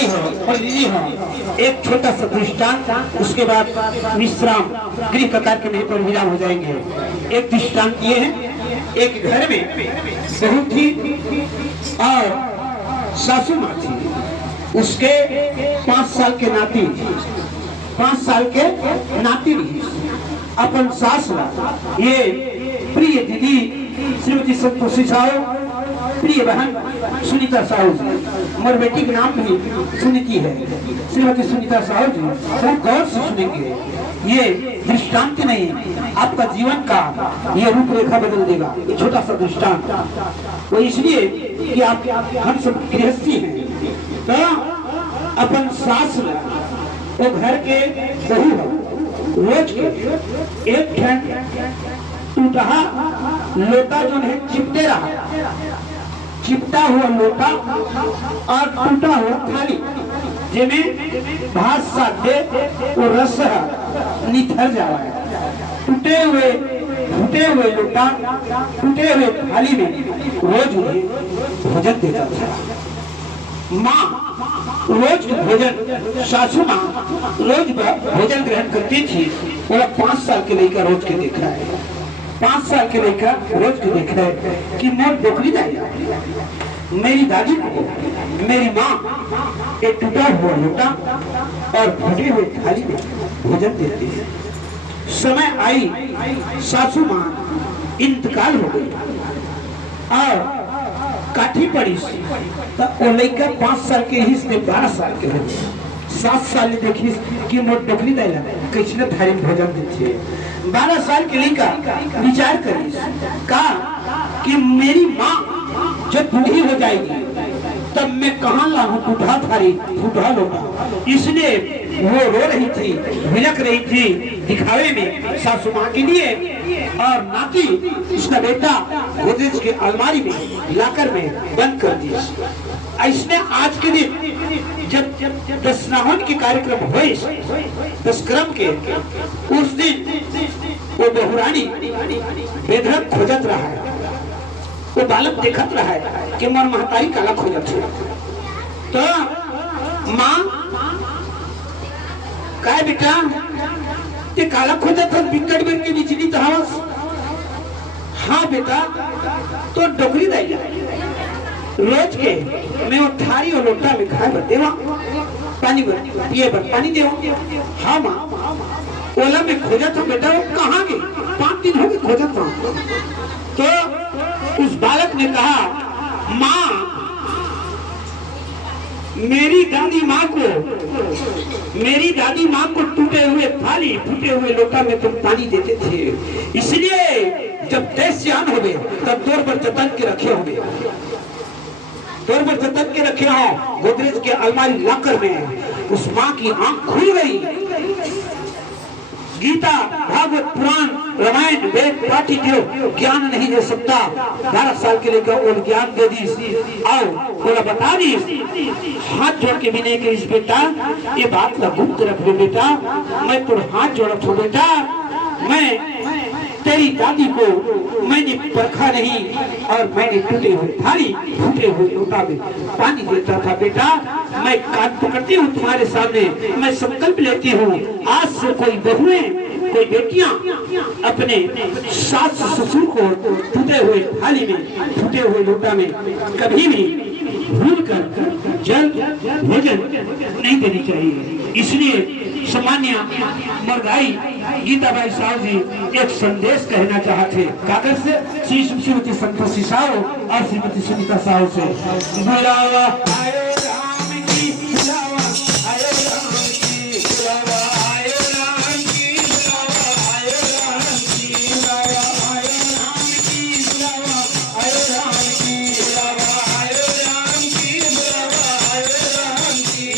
आई हो और ली हो। एक छोटा सा दृष्टांत, उसके बाद विश्राम गृह का कार्यक्रम यहीं पर विराम हो जाएंगे। एक दृष्टांत ये है, एक घर में बहू थी और सासू माँ थी। उसके 5 साल के नाती, 5 साल के नाती अपन सास ये प्रिय दीदी श्रीमती संतोषी साहू, प्रिय बहन सुनीता साहू जी, मोर बेटी के नाम भी सुनीति है, श्रीमती सुनीता साहू जी, सब गौर से सुनेंगे। ये दृष्टांत नहीं, आपका जीवन का ये रूपरेखा बदल देगा। ये छोटा सा दृष्टांत वो इसलिए कि आप हम सब गृहस्थी हैं, तो अपन सास वो घर के बहू है, रोज के एक ठन टूटा लोटा जो है चिपटे रहा, चिपटा हुआ लोटा और टूटा हुआ थाली जिन्हें भात साथ दे वो रस निथर जा रहा है। टूटे हुए लोटा, टूटे हुए थाली में रोज उन्हें भोजन देता था। माँ रोज भोजन, सासू माँ रोज भोजन ग्रहण करती थी। वो 5 साल के लड़का रोज के देखा है, 5 साल के लड़का रोज के देखा है कि मोर डोकरी मेरी दादी को मेरी माँ एक टूटा हुआ लोटा और फटे हुए थाली में भोजन देती है। समय आई, सासू माँ इंतकाल हो गई और काठी पड़ी तो वो लड़का 5 साल के ही 12 साल के हो, 7 साल देखी कि मोर डोकरी दैला कैसे थाली में भोजन देती है। 12 साल के लड़का विचार करी का कि मेरी माँ जब बूढ़ी हो जाएगी तब मैं कहाँ लाऊं टूटा थाली टूटा लोटा। इसलिए वो रो रही थी, बिलक रही थी दिखावे में सासू माँ के लिए। और नाती इसका बेटा गोदरेज के अलमारी में लाकर में बंद कर दिया। इसने आज के दिन जब दशनाहन के कार्यक्रम हुए, दशक्रम के, उस दिन वो बहुरानी बेधड़क खोजत रहा है, वो बालक देखत रहा है कि मोर महतारी काला खोजत है। तो माँ काय बेटा ते काला खोजत है बिकट बेर के बिजली तहावस। हाँ बेटा तो डोकरी दैला रोज के मैं वो थारी और लोटा में खाए बर देवा, पानी बर ये बर पानी देवा। हाँ माँ ओला में खोजत हो बेटा, वो कहाँ गई? 5 दिन हो गए खोजत हो। तो उस बालक ने कहा माँ मेरी दादी माँ को टूटे हुए थाली टूटे हुए लोटा में तुम पानी देते थे, इसलिए जब देश जान हो गए तब तौर पर जतन के रखे होंगे, तौर पर जतन के रखे हो। गोदरेज के अलमारी लाकर में उस माँ की आंख खुल गई। गीता भागवत पुराण रामायण वेद पाठी जो ज्ञान नहीं दे सकता, 12 साल के लेकर वो ज्ञान दे दी और बोला बता दी। हाथ जोड़ के विनय के इस बेटा ये बात ला गुप्त रख लो बेटा, मैं तो हाथ जोड़त हूँ बेटा, मैं तेरी दादी को मैंने परखा नहीं और मैंने टूटे हुए थाली टूटे हुए लोटा में पानी देता था बेटा। मैं कान पकड़ती हूँ तुम्हारे सामने, मैं संकल्प लेती हूँ आज से कोई बहुएं कोई बेटियां अपने सास ससुर को टूटे हुए थाली में टूटे हुए लोटा में कभी भी भूल कर जल भोजन नहीं देनी चाहिए। इसलिए सामान्य मरगाई गीताबाई साहू जी एक संदेश कहना चाहते कागज से श्रीमती संतोषी साहू और श्रीमती सुनीता साहू से। बुलावा आयो राम की, बुलावा आयो राम की, बुलावा आयो राम की, बुलावा आयो राम की, बुलावा आयो राम की, बुलावा आयो राम की, बुलावा आयो राम की, बुलावा आयो राम की।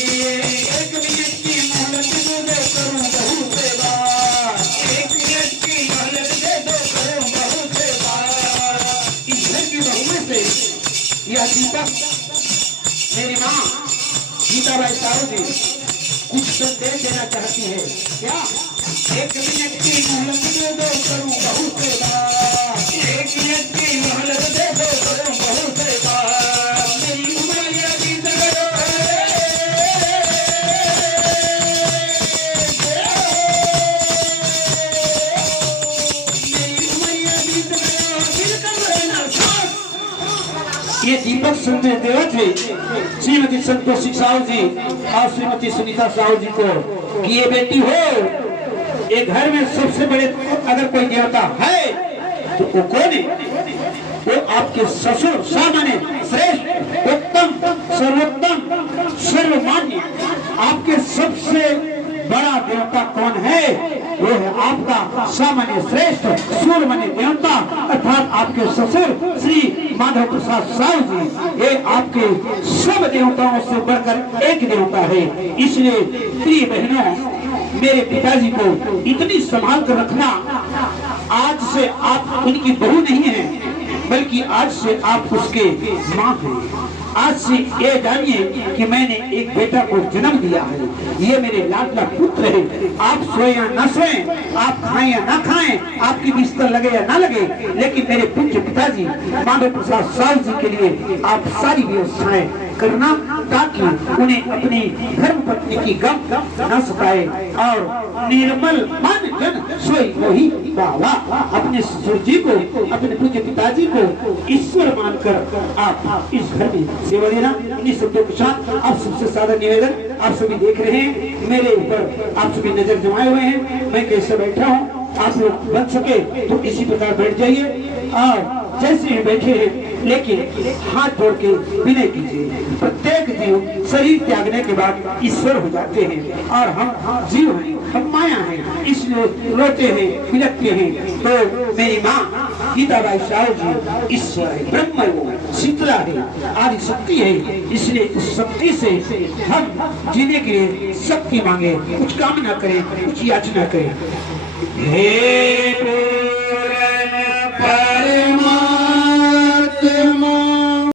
एक मिनट की मोहलत दे दो करूं बहुत सेवा, एक मिनट की मोहलत दे दो करूं बहुत सेवा। इस घर की बहुओं से यह गीता मेरी माँ गीताबाई साहू जी कुछ संदेश देना चाहती है। क्या? एक मिनट की मोहलत दे दो करूं बहुत सेवा, एक मिनट की मोहलत दे दो करूं बहुत सेवा। मेरी उमरिया बीत गयो है, ये दीपक संजय देवा थे श्रीमती संतोषी साहू जी और श्रीमती सुनीता साहू जी को कि ये बेटी हो, ये घर में सबसे बड़े अगर कोई देवता है तो वो कौन है? वो आपके ससुर सामान्य श्रेष्ठ उत्तम सर्वोत्तम सर्वमान्य आपके सबसे बड़ा देवता कौन है? वो है आपका सामान्य श्रेष्ठ सूर्यमणि देवता अर्थात आपके ससुर श्री माधव प्रसाद साहू जी। ये आपके सब देवताओं से बढ़कर एक देवता है। इसलिए प्रिय बहनों, मेरे पिताजी को इतनी संभाल कर रखना। आज से आप उनकी बहू नहीं है बल्कि आज से आप उसके माँ हैं। आज से ये जानिए कि मैंने एक बेटा को जन्म दिया है। ये मेरे लाडला पुत्र है। आप सोए या न सोए, आप खाएं या ना खाएं, आपकी बिस्तर लगे या ना लगे, लेकिन मेरे पूज्य पिताजी माधव प्रसाद साहू जी के लिए आप सारी व्यवस्थाएं करना ताकि उन्हें अपनी धर्म पत्नी की गम न सताए और निर्मल मन जन सोई वही बाबा। अपने ससुर जी को, अपने पूज्य पिताजी को ईश्वर मानकर आप इस घर में सेवा देना। इन्हीं शब्दों के साथ आप सबसे सादा निवेदन, आप सभी देख रहे हैं मेरे ऊपर आप सभी नजर जमाए हुए हैं। मैं कैसे बैठा हूँ, आप लोग बन सके तो इसी प्रकार बैठ जाइए और जैसे ही बैठे हैं लेकिन हाथ जोड़ के विनय कीजिए। प्रत्येक जीव शरीर त्यागने के बाद ईश्वर हो जाते हैं और हम जीव हैं, हम माया हैं, इसलिए रोते हैं बिलखते हैं। तो मेरी माँ गीताबाई साहू जी ईश्वर है, ब्रह्म है, शीतला है, आदि शक्ति है। इसलिए उस शक्ति से हम जीने के लिए शक्ति मांगे, कुछ कामना करें, कुछ याचना करें। हे